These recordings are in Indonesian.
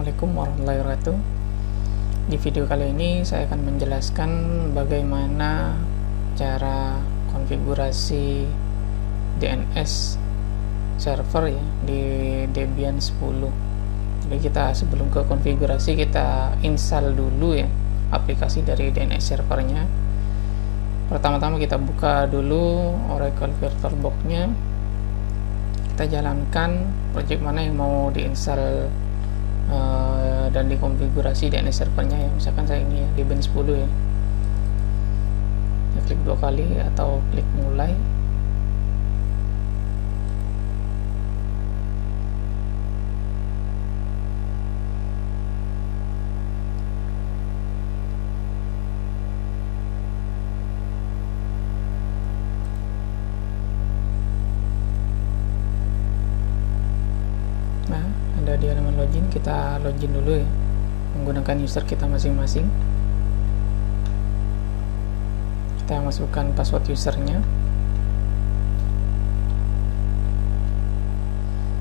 Assalamualaikum warahmatullahi wabarakatuh. Di video kali ini saya akan menjelaskan bagaimana cara konfigurasi DNS server ya di Debian 10. Jadi kita sebelum ke konfigurasi kita install dulu ya aplikasi dari DNS servernya. Pertama-tama kita buka dulu Oracle VirtualBox-nya. Kita jalankan project mana yang mau diinstal dan dikonfigurasi DNS servernya ya. Misalkan saya ini ya Debian 10 ya. Kita klik 2 kali atau klik mulai. Nah, ada di halaman login, kita login dulu ya menggunakan user kita masing-masing. Kita masukkan password usernya,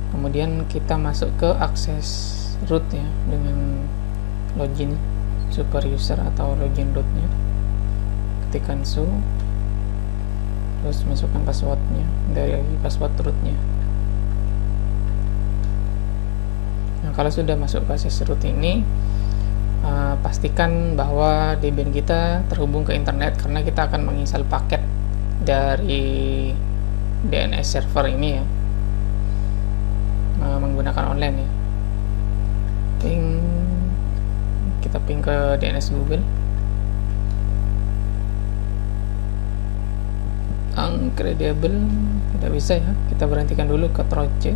kemudian kita masuk ke akses root ya dengan login super user atau login rootnya, ketikkan su, terus masukkan passwordnya dari password rootnya. Nah, kalau sudah masuk ke akses root ini, pastikan bahwa Debian kita terhubung ke internet karena kita akan menginstal paket dari DNS server ini ya, menggunakan online ya. Kita ping ke DNS Google. Uncredible tidak bisa ya, kita berhentikan dulu ke Troce.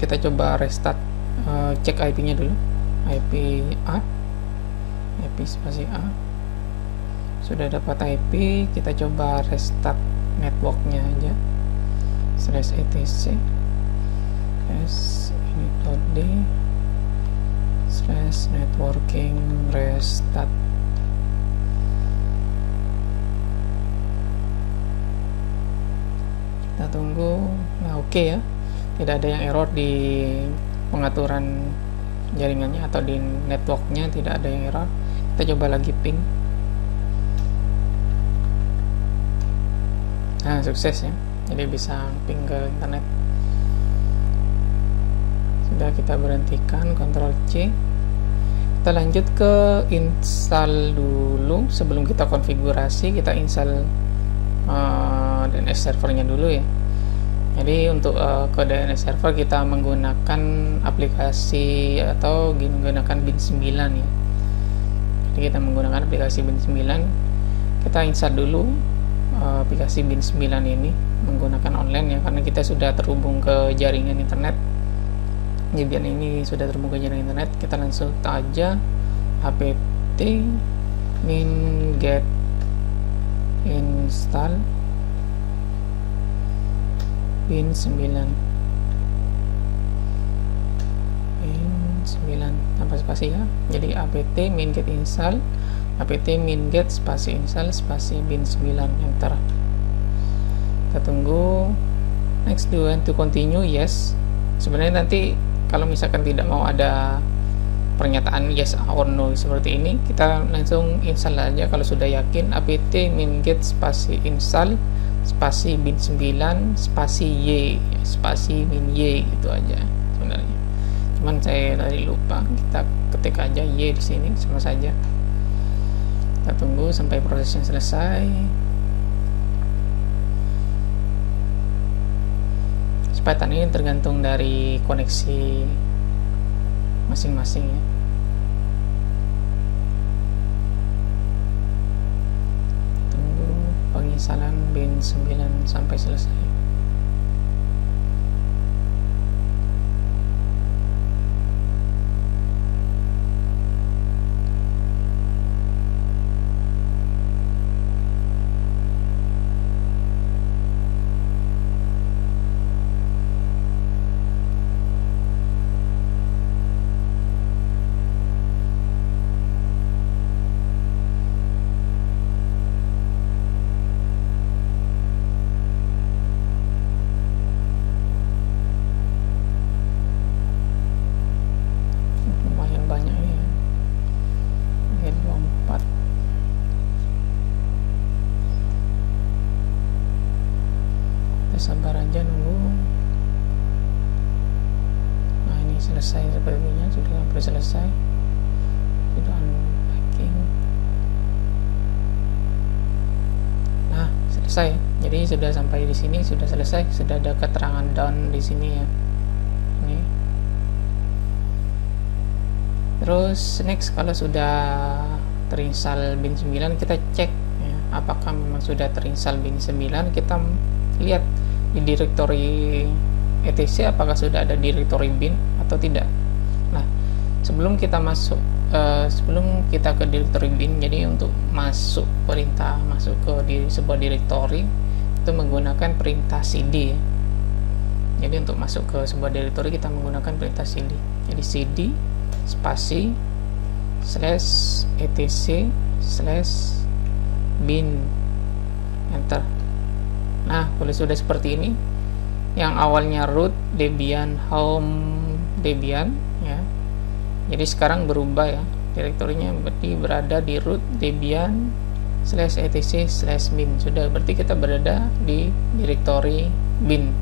Kita coba restart, cek IP-nya dulu, IP A, IP spasi A. Sudah dapat IP, kita coba restart networknya aja, /etc ini.d /networking restart. Kita tunggu. Nah, oke ya, tidak ada yang error di pengaturan jaringannya atau di networknya, tidak ada yang error. Kita coba lagi ping. Nah, sukses ya, jadi bisa ping ke internet. Sudah, kita berhentikan, Ctrl C. Kita lanjut ke install dulu. Sebelum kita konfigurasi, kita install DNS servernya dulu ya. Jadi untuk ke DNS server kita menggunakan aplikasi atau menggunakan bin 9 ya. Jadi kita menggunakan aplikasi bin 9. Kita install dulu aplikasi bin 9 ini menggunakan online ya, karena kita sudah terhubung ke jaringan internet. Debian ini sudah terhubung ke jaringan internet. Kita langsung aja apt min get install bin 9 tanpa spasi ya. Jadi apt min get install, apt min get spasi install spasi bin 9, enter. Kita tunggu. Next, do you want to continue? Yes. Sebenarnya nanti kalau misalkan tidak mau ada pernyataan yes or no seperti ini, kita langsung install aja. Kalau sudah yakin, apt min get spasi install spasi bin 9 spasi y spasi min y, gitu aja sebenarnya. Cuman saya tadi lupa, kita ketik aja y di sini, sama saja. Kita tunggu sampai prosesnya selesai. Kecepatan ini tergantung dari koneksi masing-masing ya. Tunggu penginstalan bin 9 sampai selesai. sabar aja nunggu. Nah, ini selesai sepertinya, sudah hampir selesai, sudah unpacking. Nah, selesai. Jadi sudah sampai di sini, sudah selesai, sudah ada keterangan down di sini ya. Ini. Terus next, kalau sudah terinstall bin 9, kita cek ya, apakah memang sudah terinstall bin 9. Kita lihat di directory etc apakah sudah ada directory bin atau tidak. Nah, sebelum kita ke directory bin, jadi untuk masuk perintah masuk ke sebuah directory itu menggunakan perintah cd ya. Jadi untuk masuk ke sebuah directory kita menggunakan perintah cd. Jadi cd spasi /etc/bin, enter. Nah, kalau sudah seperti ini, yang awalnya root Debian, home Debian ya, jadi sekarang berubah ya, direktorinya berarti berada di root Debian /etc/bin. Sudah, berarti kita berada di direktori bin.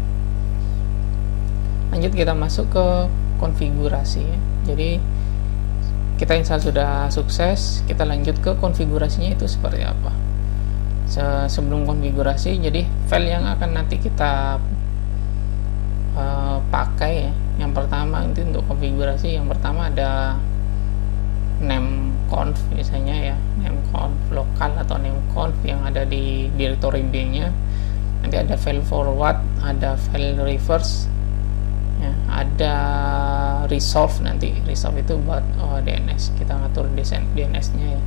Lanjut, kita masuk ke konfigurasi ya. Jadi kita install sudah sukses, kita lanjut ke konfigurasinya itu seperti apa. Sebelum konfigurasi, jadi file yang akan nanti kita pakai ya, yang pertama itu untuk konfigurasi, yang pertama ada nameconf misalnya ya, nameconf lokal atau nameconf yang ada di directory bin nya. Nanti ada file forward, ada file reverse ya, ada resolve. Nanti resolve itu buat DNS, kita ngatur desain DNS nya ya.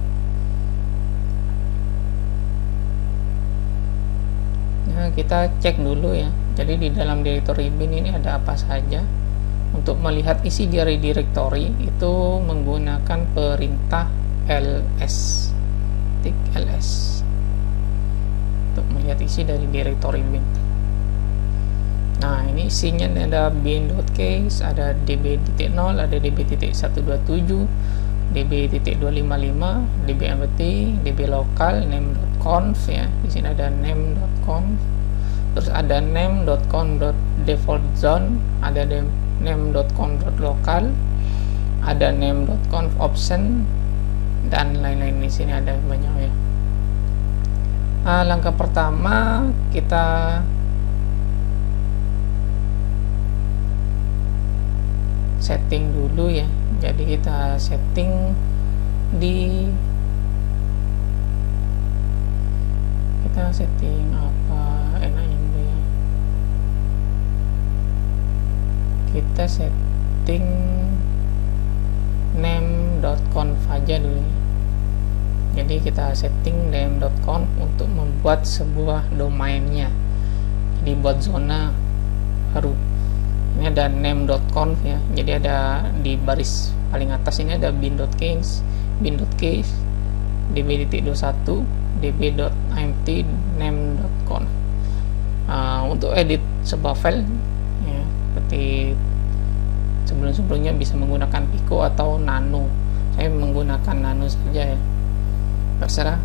Nah, kita cek dulu ya, jadi di dalam directory bin ini ada apa saja. Untuk melihat isi dari directory itu menggunakan perintah ls untuk melihat isi dari directory bin. Nah, ini isinya ada bin.case, ada db.0, ada db.127, db.255, db.mpt, db lokal, name.conf ya. Di sini ada name.conf. Terus ada name.conf.default zone, ada name.conf.local, ada name.conf option, dan lain-lain. Di sini ada banyak ya. Nah, langkah pertama kita setting dulu ya. Jadi kita setting apa enaknya dulu ya. Kita setting name.conf aja dulu ya. Jadi kita setting name.conf untuk membuat sebuah domainnya. Jadi buat zona baru. Ini ada name.conf ya. Jadi ada di baris paling atas ini ada bin.case, db.21, db.imt, name.conf. Untuk edit sebuah file ya, seperti sebelum-sebelumnya bisa menggunakan Pico atau Nano. Saya menggunakan Nano saja ya. Terserah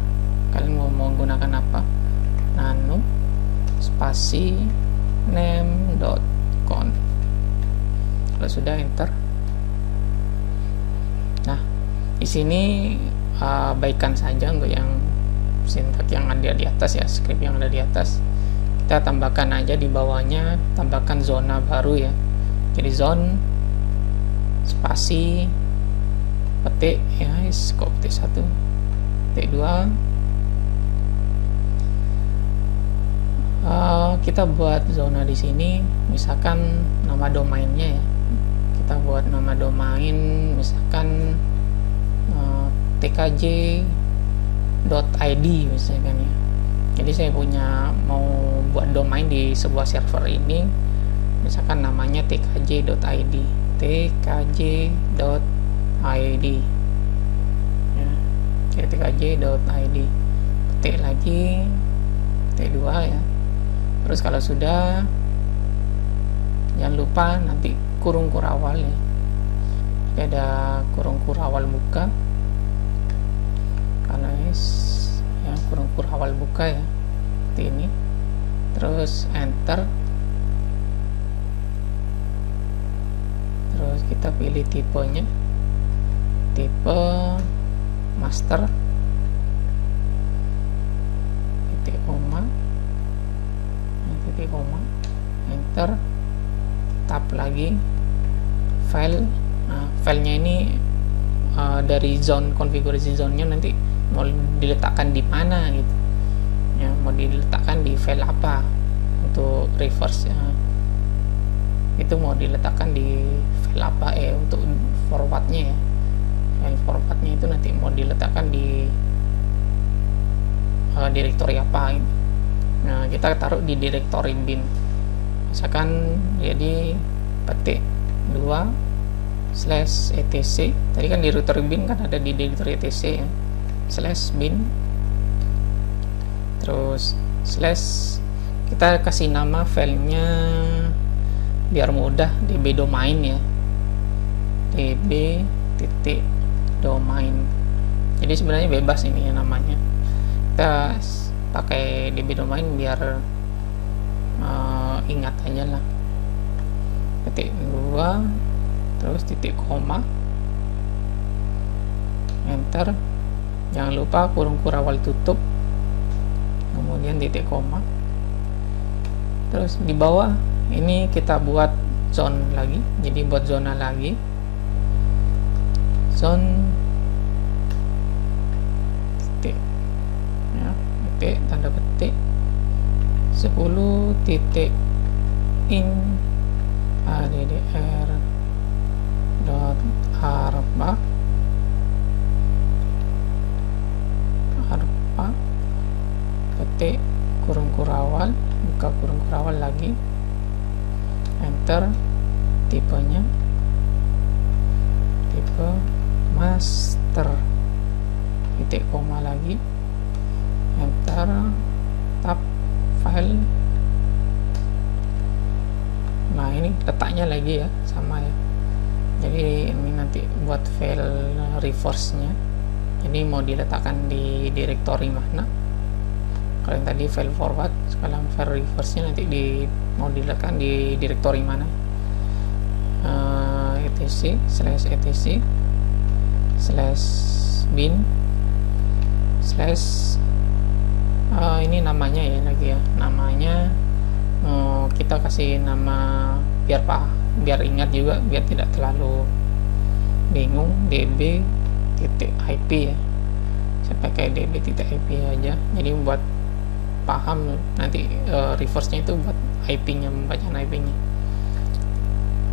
kalian mau menggunakan apa. Nano spasi name.conf. Kalau sudah, enter. Nah, di sini baikkan saja untuk yang sintak yang ada di atas ya, script yang ada di atas. Kita tambahkan aja di bawahnya, tambahkan zona baru ya. Jadi zone spasi petik ya, kok petik 1, petik 2. Kita buat zona di sini, misalkan nama domainnya ya. Kita buat nama domain misalkan tkj.id misalkan ya. Jadi saya mau buat domain di sebuah server ini, misalkan namanya tkj.id ya, tkj.id. Petik lagi, petik 2 ya. Terus kalau sudah, jangan lupa nanti kurung kurawal ya. Jadi ada kurung kurawal buka, karena ya kurung kurawal buka ya, seperti ini. Terus enter. terus kita pilih tipenya, tipe master, titik koma, enter, tab lagi, file. Nah, filenya ini dari zone, konfigurasi zonenya nanti mau diletakkan di mana gitu ya, mau diletakkan di file apa untuk reverse ya. Itu mau diletakkan di file apa untuk forwardnya ya, file forwardnya itu nanti mau diletakkan di directory apa gitu. Nah, kita taruh di directory bin, misalkan jadi petik 2/etc. Tadi kan directory bin kan ada di directory etc ya, /bin, terus slash, kita kasih nama filenya biar mudah, db domain ya, db.domain. Jadi sebenarnya bebas ini ya namanya, kita pakai db domain biar ingat aja lah. Petik 2 terus titik koma, enter, jangan lupa kurung kurawal tutup, kemudian titik koma. Terus di bawah ini kita buat zone lagi, jadi buat zona lagi, zone titik ya, titik tanda petik 10 titik in addr dot arpa petik kurung kurawal, buka kurung kurawal lagi, enter, tipenya tipe master, titik koma lagi, enter, tab, file. Nah, ini letaknya lagi ya, sama ya, jadi ini nanti buat file reverse nya, jadi mau diletakkan di directory mana. Kalau yang tadi file forward, sekarang file reverse nya nanti mau diletakkan di directory mana, etc /bin / ini namanya ya lagi ya, namanya kita kasih nama biar ingat juga, biar tidak terlalu bingung, db.ip ya, saya pakai db.ip aja, jadi buat paham nanti reverse nya itu buat IP nya, pembacaan IP nya.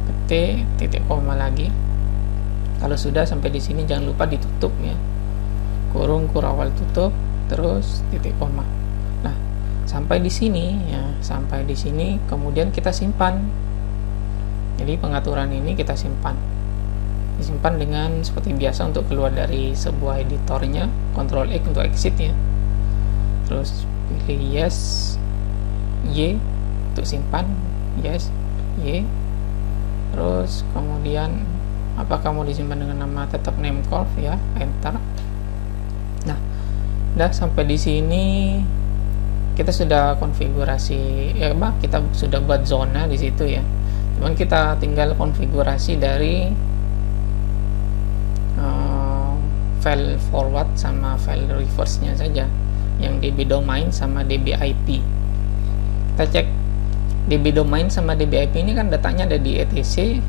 Petik titik koma lagi. Kalau sudah sampai di sini jangan lupa ditutup ya, kurung kurawal tutup, terus titik koma. Nah, sampai di sini ya, sampai di sini kemudian kita simpan. Jadi pengaturan ini kita simpan, disimpan dengan seperti biasa. Untuk keluar dari sebuah editornya, Ctrl X untuk exit ya, terus pilih yes, y untuk simpan, yes, y, terus kemudian apakah mau disimpan dengan nama tetap nameconf ya, enter. Nah, udah sampai di sini kita sudah konfigurasi ya, kita sudah buat zona di situ ya, cuman kita tinggal konfigurasi dari file forward sama file reverse nya saja, yang db domain sama db ip. Kita cek db domain sama db ip ini kan datanya ada di etc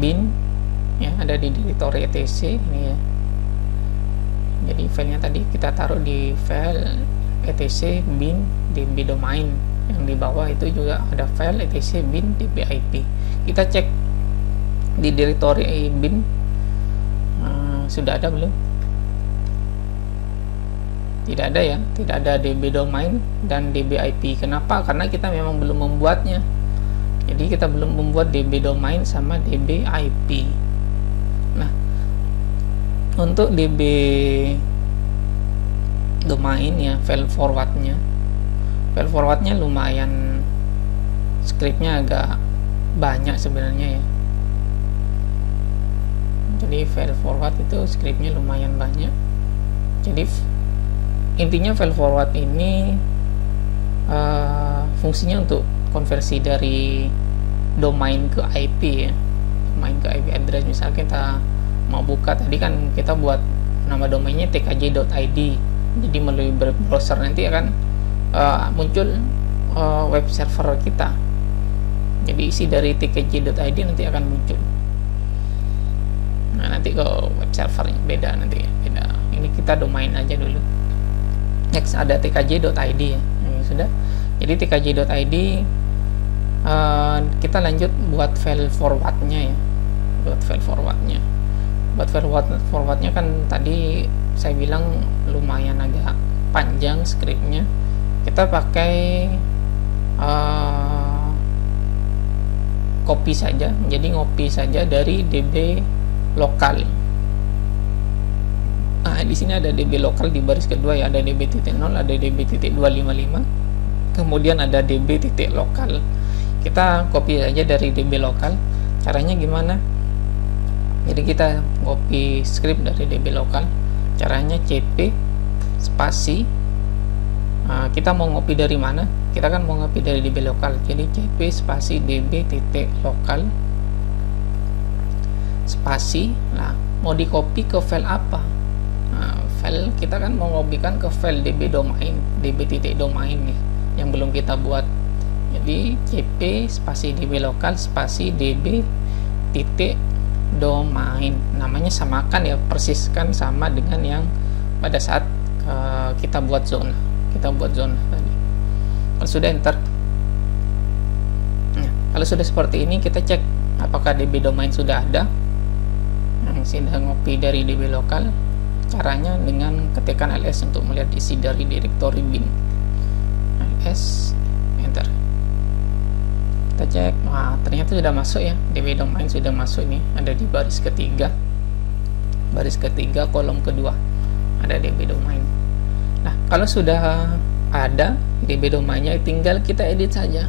bin ya, ada di directory etc ini ya. Jadi filenya tadi kita taruh di file etc bin db domain, yang di bawah itu juga ada file etc bin db ip. Kita cek di directory bin sudah ada belum? Tidak ada ya, tidak ada db domain dan db ip. Kenapa? Karena kita memang belum membuatnya. Jadi kita belum membuat db domain sama db ip. Nah, untuk db domain ya, file forwardnya lumayan, scriptnya agak banyak sebenarnya ya. Jadi file forward itu scriptnya lumayan banyak. Jadi intinya file forward ini fungsinya untuk konversi dari domain ke IP ya. main ke IP address. Misal kita mau buka, tadi kan kita buat nama domainnya tkj.id, jadi melalui browser nanti akan muncul web server kita. Jadi isi dari tkj.id nanti akan muncul. Nah, nanti ke web servernya beda nanti ya, beda. Ini kita domain aja dulu. Next ada tkj.id ya. Ini sudah. Jadi tkj.id kita lanjut buat file forwardnya ya. Buat file forwardnya. Buat file forwardnya kan tadi saya bilang lumayan agak panjang skripnya. Kita pakai copy saja. Jadi ngopi saja dari DB lokal. Nah, di sini ada DB lokal di baris kedua ya, ada DB.0, ada DB.255, kemudian ada DB.lokal. Kita copy saja dari DB lokal. Caranya gimana? Jadi kita copy script dari DB lokal. Caranya cp spasi. Kita mau ngopi dari mana? Kita kan mau ngopi dari DB lokal. Jadi cp spasi DB.lokal spasi. Nah, mau di copy ke file apa? Nah, file kita kan mau ngopikan ke file DB domain, DB.domain nih, yang belum kita buat. Jadi cp spasi DB lokal spasi DB.domain. Namanya samakan ya, persiskan sama dengan yang pada saat kita buat zona. Kita buat zona tadi. Kalau sudah enter. Nah, kalau sudah seperti ini kita cek apakah DB domain sudah ada. Sudah ngopi dari DB lokal. Caranya dengan ketikkan ls untuk melihat isi dari direktori bin. ls enter. Kita cek, wah ternyata sudah masuk ya, DB domain sudah masuk. Ini ada di baris ketiga, kolom kedua ada DB domain. Nah, kalau sudah ada DB domainnya, tinggal kita edit saja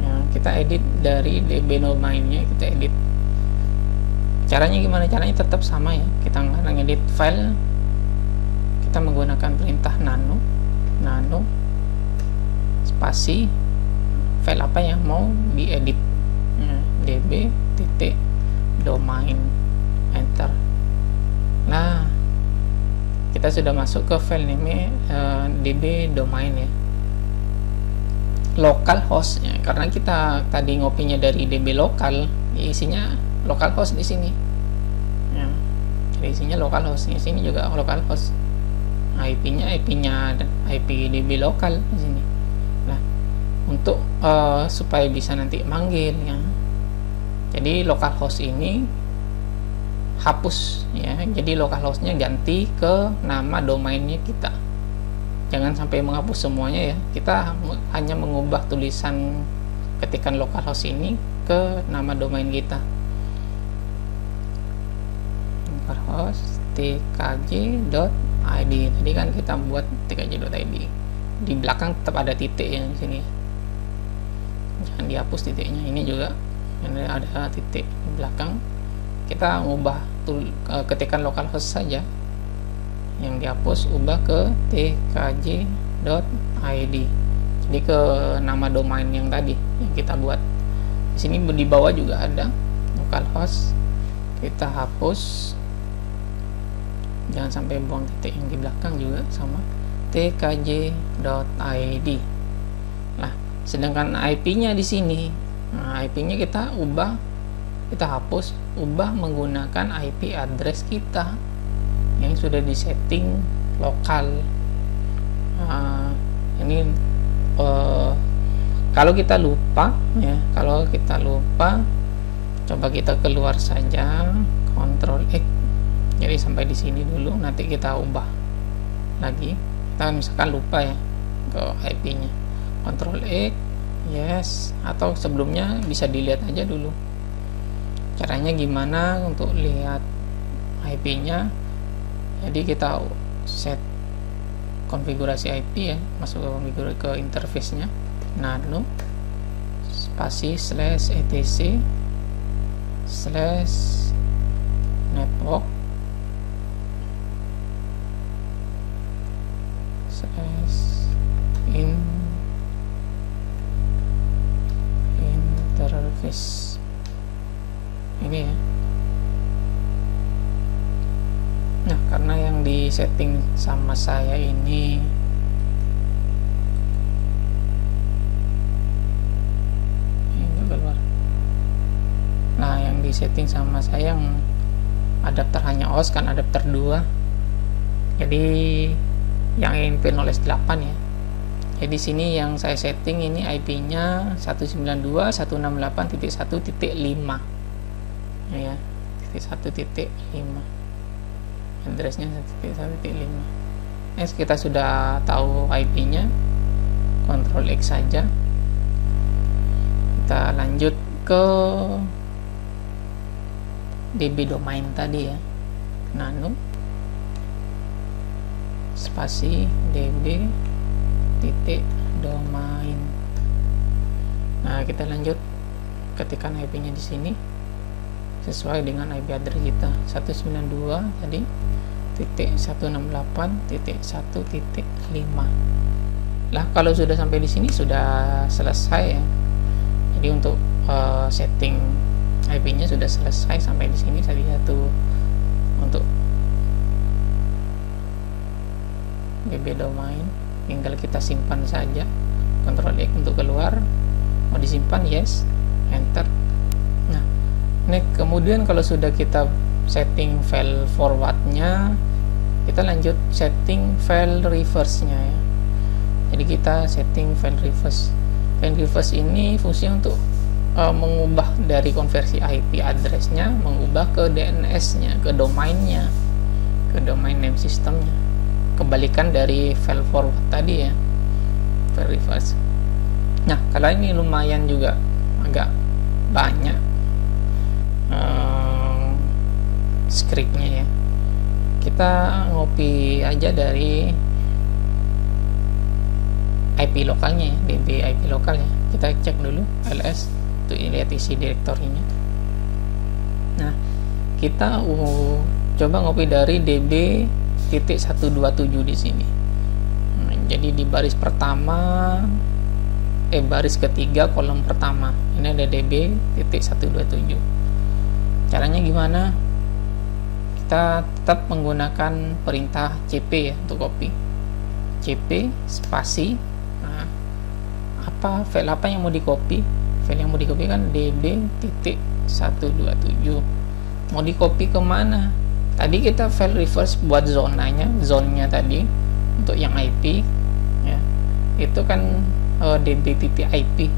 ya, kita edit dari DB domainnya, kita edit. Caranya gimana? Caranya tetap sama ya, kita ngedit file, kita menggunakan perintah nano spasi file apa yang mau diedit ya, db.domain, enter. Nah, kita sudah masuk ke file name db domain ya, localhost ya, karena kita tadi ngopinya dari db lokal, isinya localhost di sini ya. Jadi isinya localhost, di sini juga localhost. IP-nya IP db lokal di sini. Nah, untuk supaya bisa nanti manggil ya, jadi localhost ini hapus ya, jadi localhostnya ganti ke nama domainnya kita. Jangan sampai menghapus semuanya ya, kita hanya mengubah tulisan ketikan localhost ini ke nama domain kita. Localhost tkj.id, tadi kan kita buat tkj.id, di belakang tetap ada titik yang di sini, jangan dihapus titiknya. Ini juga ini ada titik di belakang, kita ubah ketikan localhost saja, yang dihapus ubah ke tkj.id, jadi ke nama domain yang tadi yang kita buat. Di sini di bawah juga ada localhost, kita hapus, jangan sampai buang titik yang di belakang, juga sama tkj.id. Nah, sedangkan IP-nya di sini, nah, IP-nya kita ubah, kita hapus, ubah menggunakan IP address kita yang sudah disetting lokal. Ini kalau kita lupa ya, coba kita keluar saja, Ctrl X. Jadi sampai di sini dulu, nanti kita ubah lagi. Kita misalkan lupa ya ke IP-nya, Ctrl X, yes, atau sebelumnya bisa dilihat aja dulu. Caranya gimana untuk lihat IP-nya? Jadi kita set konfigurasi IP ya, masuk ke konfigurasi ke interface-nya, nano spasi /etc /network interface. ini ya. Nah, karena yang di setting sama saya ini keluar. Nah, yang di setting sama saya yang adapter hanya OS kan adapter 2. Jadi yang pin OS 8 ya. Jadi sini yang saya setting ini IP-nya 192.168.1.5 ya, 1.5. Addressnya 1.1.5. Next, kita sudah tahu IP-nya, Ctrl X saja. Kita lanjut ke DB domain tadi ya, nano spasi DB titik domain. Nah, kita lanjut ketikkan IP-nya di sini sesuai dengan IP address kita 192 tadi .168.1.5. Lah, kalau sudah sampai di sini sudah selesai ya. Jadi untuk setting IP-nya sudah selesai sampai di sini. Saya lihat tuh untuk DB domain, tinggal kita simpan saja. Ctrl X untuk keluar, mau disimpan yes, enter. Nah, kemudian kalau sudah kita setting file forwardnya, kita lanjut setting file reverse-nya ya. Jadi kita setting file reverse. File reverse ini fungsinya untuk mengubah dari konversi IP address-nya, mengubah ke DNS-nya, ke domainnya, ke domain name system-nya. Kebalikan dari file forward tadi ya, file reverse. Nah, kalau ini lumayan juga agak banyak scriptnya ya. Kita ngopi aja dari IP lokalnya ya, DB IP lokal ya. Kita cek dulu ls untuk lihat isi direktorinya. Nah, kita coba ngopi dari DB titik 127 di sini. Nah, jadi di baris pertama, baris ketiga kolom pertama ini ada DB titik 127. Caranya gimana? Kita tetap menggunakan perintah cp ya untuk copy. Cp spasi. Nah, file apa yang mau di copy? File yang mau di copy kan DB titik 127. Mau di copy kemana? Tadi kita file reverse buat zonanya tadi untuk yang IP ya, itu kan DB titik IP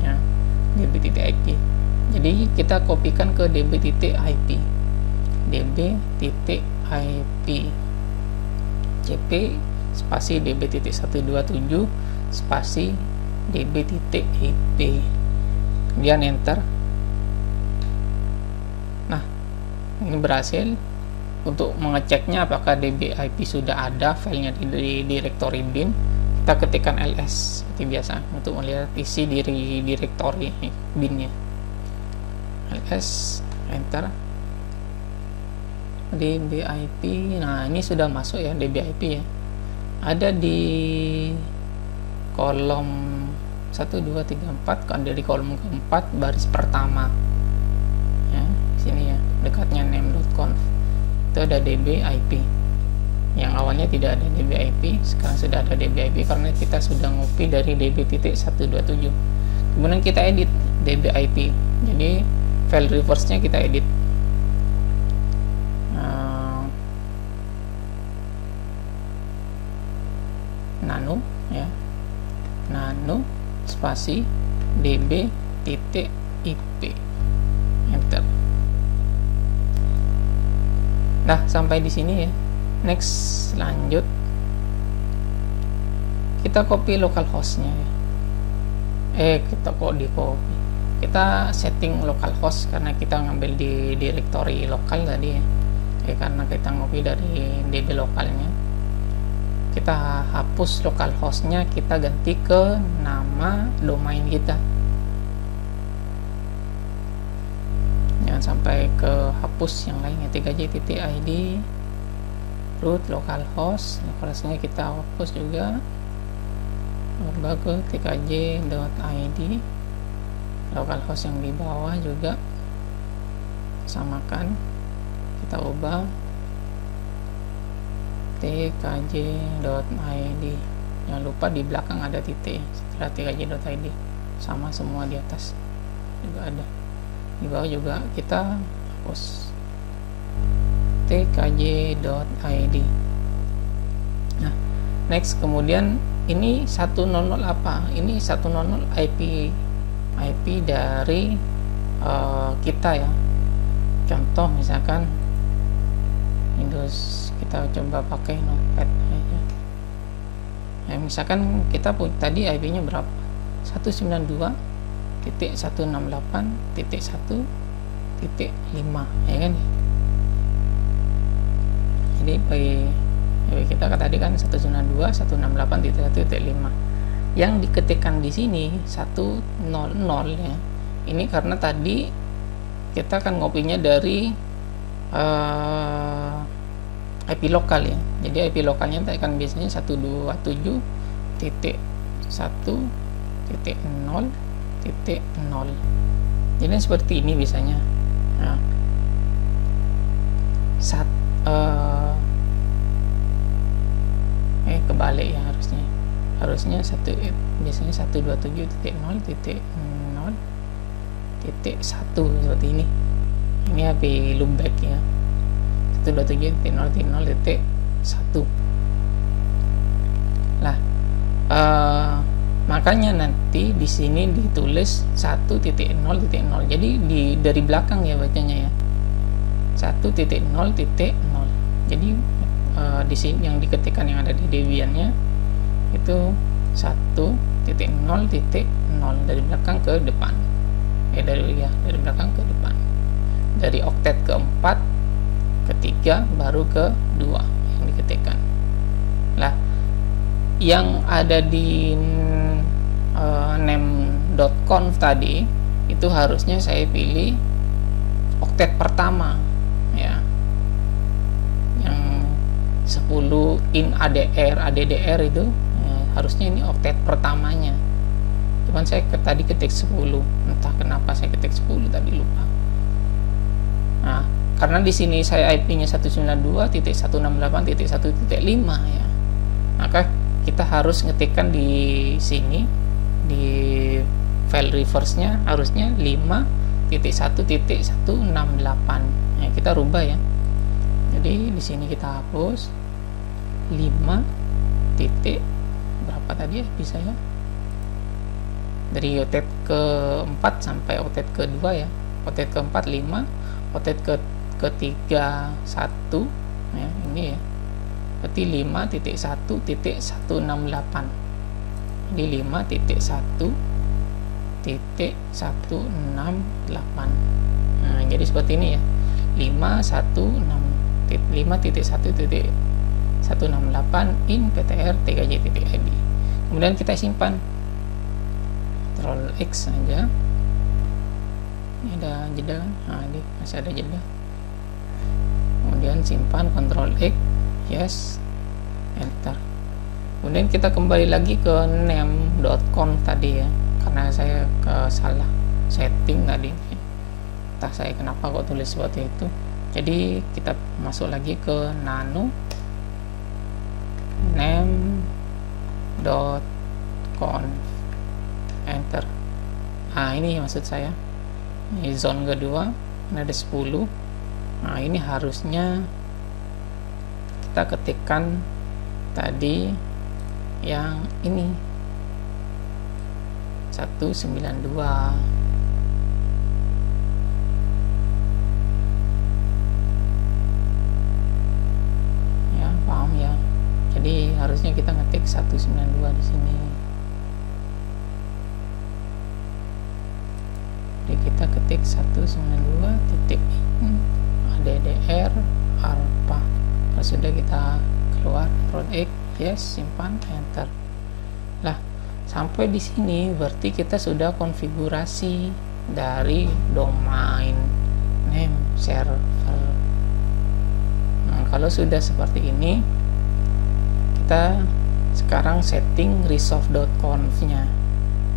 ya, DB titik IP. Jadi kita kopikan ke DB titik IP, DB titik IP, cp spasi DB titik 127 spasi DB titik IP, kemudian enter. Nah, ini berhasil. Untuk mengeceknya apakah DB IP sudah ada filenya di directory bin, kita ketikkan ls seperti biasa untuk melihat isi dari directory binnya. Ls, enter. DB IP, nah ini sudah masuk ya DB IP ya. Ada di kolom 1, 2, 3, 4, kan dari kolom keempat baris pertama ya, sini ya, dekatnya name.conf. Itu ada DB IP. Yang awalnya tidak ada DB IP, sekarang sudah ada DB IP karena kita sudah ngopi dari DB titik 127. Kemudian kita edit DB IP. Jadi file reverse-nya kita edit. Nano ya. Nano spasi DB titik IP. Enter. Nah, sampai di sini ya. Next, lanjut. Kita copy localhost-nya ya. Kita di copy. Kita setting localhost karena kita ngambil di directory lokal tadi ya. Karena kita ngopi dari DB lokalnya. Kita hapus localhost-nya, kita ganti ke nama domain kita. Jangan sampai ke hapus yang lainnya. 3j.id root localhost-nya kita hapus juga, ubah ke 3j.id localhost yang di bawah juga samakan, kita ubah tkj.id. Jangan lupa di belakang ada titik setelah tkj.id, sama semua di atas juga ada, di bawah juga kita hapus tkj.id. Nah, next, kemudian ini 100 apa? Ini 100 IP dari kita ya. Contoh misalkan Windows, kita coba pakai Notepad aja. Ya, misalkan kita tadi IP-nya berapa? 192.168.1.5 ya kan? Jadi bagi kita tadi kan 192.168.1.5. Yang diketikkan di sini 100 ya. Ini karena tadi kita kan ngopinya dari IP lokal ya. Jadi IP lokalnya kan biasanya 127.1.0.0. Jadi seperti ini biasanya. Nah, kebalik ya, harusnya biasanya 127.0.0.1 seperti ini. Ini HP loopback ya, 127.0.0.1. Lah, makanya nanti di sini ditulis 1.0.0. Jadi dari belakang ya bacanya ya, 1.0.0. Jadi di sini yang diketikkan yang ada di Debian-nya itu 1.0.0 dari belakang ke depan. Dari belakang ke depan. Dari oktet keempat, ketiga, baru ke 2 yang diketikkan. Lah, yang ada di name.conf tadi itu harusnya saya pilih oktet pertama ya, yang 10 in ADDR itu ya, harusnya ini oktet pertamanya. Cuman saya tadi ketik 10, entah kenapa saya ketik 10 tadi, lupa. Nah, karena di sini saya IP-nya 192.168.1.5 ya. Maka kita harus ngetikkan di sini di file reverse-nya harusnya 5.1.168. Nah, kita rubah ya. Jadi di sini kita hapus 5 titik berapa tadi ya bisa ya, dari otet ke-4 sampai otet ke-2 ya. Otet ke-4 5, otet ke-3 1 ya, ini ya. Berarti 5.1.168. Jadi 5.1.168. Nah, jadi seperti ini ya. 5.1.1.168 in ptr tkj.id. Kemudian kita simpan. Ctrl X saja. Ini ada jeda kan? Nah, ini masih ada jeda. Kemudian simpan, Ctrl X, yes, enter. Kemudian kita kembali lagi ke name.conf tadi ya, karena saya salah setting tadi. Entah saya kenapa kok tulis seperti itu. Jadi kita masuk lagi ke nano name.conf, enter. Nah, ini maksud saya. Ini zone kedua, ini ada 10. Nah, ini harusnya kita ketikkan tadi yang ini 192. Ya, paham ya. Jadi harusnya kita ngetik 192 di sini. Jadi kita ketik 192 titik ADDR ARPA. Kalau sudah kita keluar, Ctrl X, yes, simpan, enter. Lah, sampai di sini berarti kita sudah konfigurasi dari domain name server. Nah, kalau sudah seperti ini, kita sekarang setting resolve.conf-nya.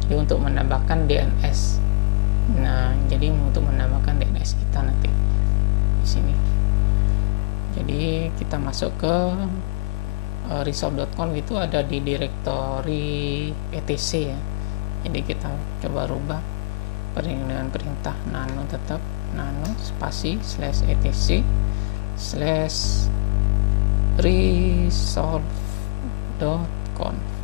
Jadi untuk menambahkan DNS. Nah, jadi untuk menambahkan DNS kita nanti. di sini. Jadi kita masuk ke resolve.conf itu ada di directory etc ya. Jadi kita coba rubah dengan perintah nano, tetap nano spasi /etc /resolve.conf.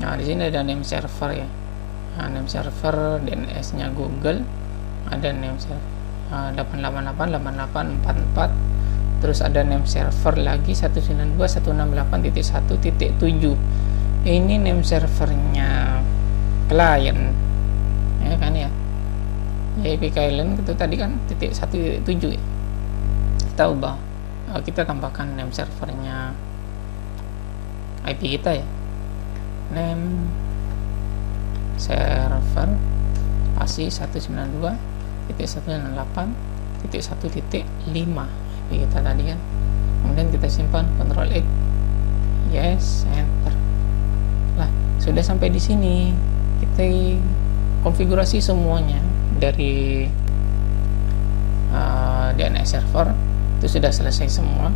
Nah, di sini ada name server ya. Nah, name server DNS-nya Google, ada name server 888.88.44, terus ada name server lagi 192.168.1.7. Ini name servernya klien ya kan ya. IP client itu tadi kan .1.7 ya. Kita ubah, kita tambahkan name servernya IP kita ya. Name server spasi 192.168.1.5 IP kita tadi kan. Kemudian kita simpan, Ctrl X, yes, enter. Lah, sudah sampai di sini. Kita konfigurasi semuanya dari DNS server itu sudah selesai semua.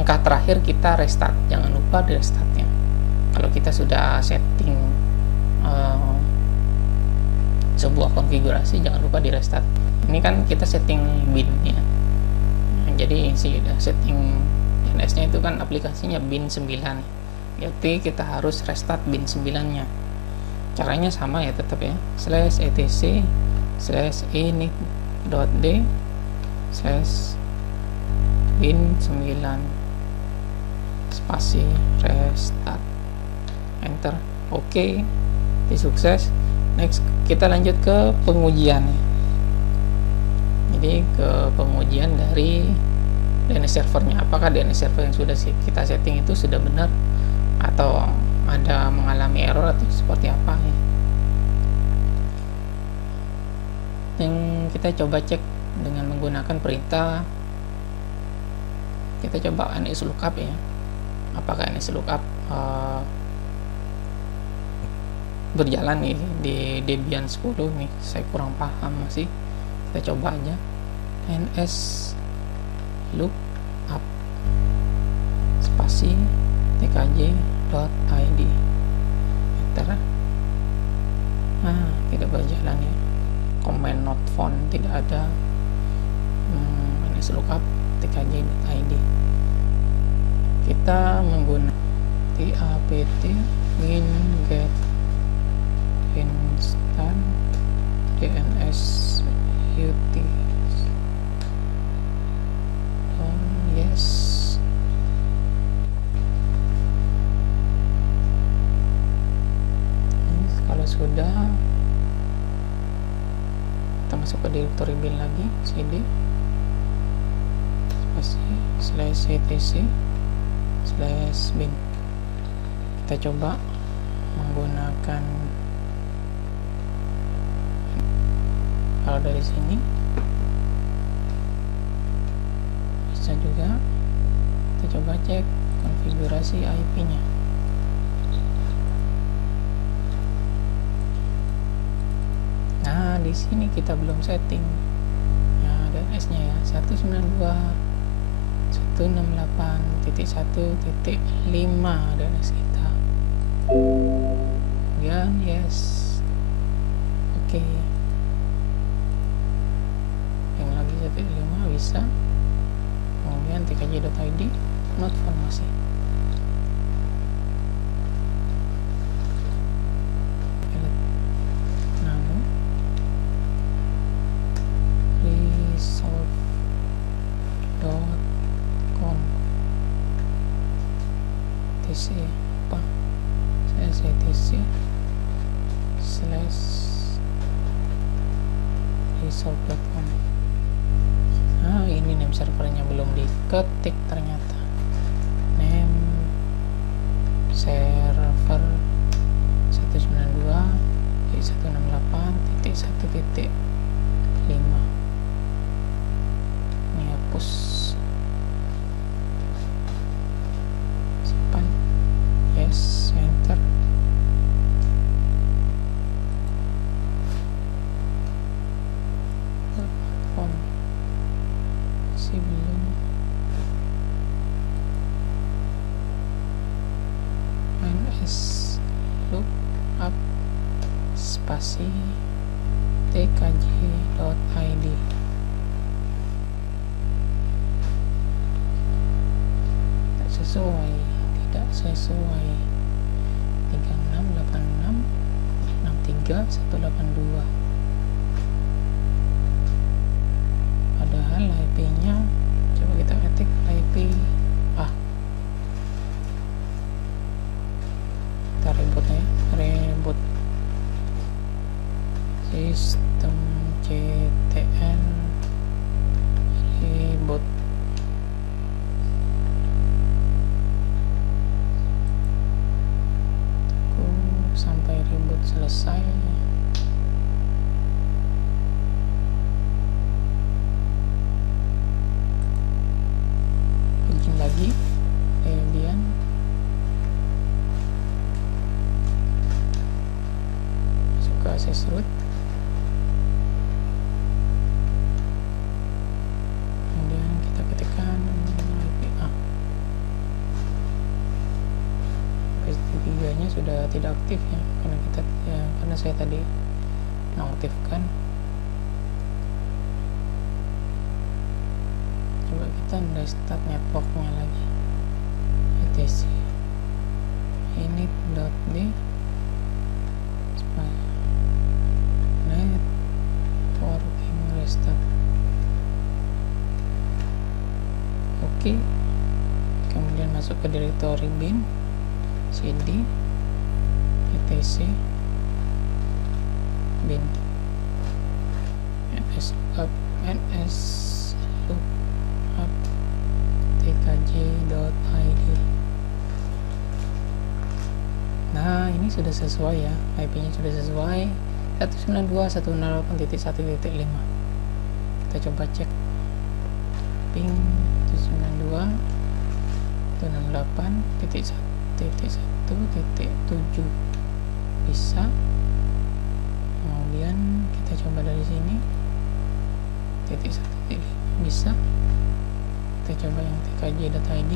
Langkah terakhir kita restart, jangan lupa di restartnya. Kalau kita sudah setting sebuah konfigurasi, jangan lupa di restart. Ini kan kita setting bin ya. Jadi sudah setting DNS nya itu kan aplikasinya bin 9, jadi kita harus restart bin 9 nya. Caranya sama ya, tetap ya, /etc /init.d /bin 9 spasi restart, enter. Oke, sukses. Next, kita lanjut ke pengujian. Jadi ke pengujian dari DNS servernya, apakah DNS server yang sudah kita setting itu sudah benar atau ada mengalami error atau seperti apa ya. Yang kita coba cek dengan menggunakan perintah, kita coba nslookup ya, apakah nslookup berjalan nih di Debian 10 nih. Saya kurang paham masih, kita coba aja nslookup spasi tkj.id, enter. Nah, tidak berjalan ya, command not found tidak ada. Nslookup tkj.id, kita menggunakan apt winget instant DNS ut. Yes, kalau sudah, kita masuk ke directory bin lagi, cd spasi /etc/bin. Kita coba menggunakan, kalau dari sini bisa juga. Kita coba cek konfigurasi IP-nya. Nah, di sini kita belum setting ya DNS-nya ya, 192.168.1.5 DNS kita. Kemudian yes, oke. Yang lagi 1.5 bisa. Kemudian tkj.id not found masih. Nano resolve.conf tc apa /etc /resolve.conf. Nah, ini name servernya belum diketik ternyata. Name server 192.168.1.5. Ini hapus, simpan, yes, enter. lokasi tkj.id. Tidak sesuai 368663.182, padahal IP nya coba kita ketik IP kita reboot ya, reboot sistem CTN, reboot. Sampai reboot selesai. Login lagi, kemudian masuk ke access root, kemudian kita ketikkan IP IP3 nya sudah tidak aktif ya, karena saya tadi nonaktifkan. Coba kita restart networknya lagi, etc init.d networking restart. Oke, kemudian masuk ke directory bin cd etc bin nslookup tkj.id. Nah, ini sudah sesuai ya, IP nya sudah sesuai 192.168.1.5. kita coba cek ping 192.168.1.7 bisa. Kemudian kita coba dari sini titik 1 bisa. Kita coba yang tkj.id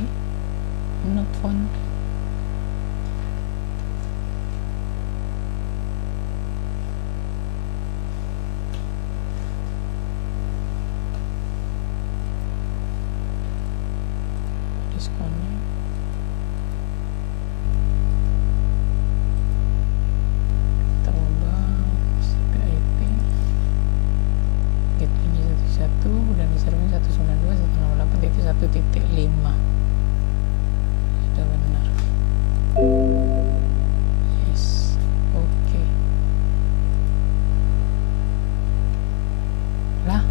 not found. Diskonnya kita ubah IP gateway 11 dan server 192.168.1.5 sudah benar. Yes, oke. Lah,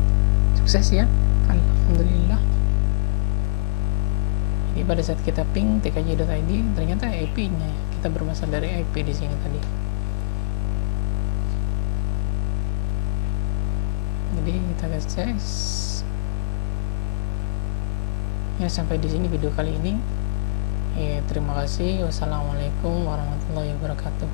sukses ya, alhamdulillah. Jadi pada saat kita ping tkj.id ternyata IP-nya kita bermasalah dari IP di sini tadi. Jadi kita akses. Ya, sampai di sini video kali ini. Terima kasih. Wassalamualaikum warahmatullahi wabarakatuh.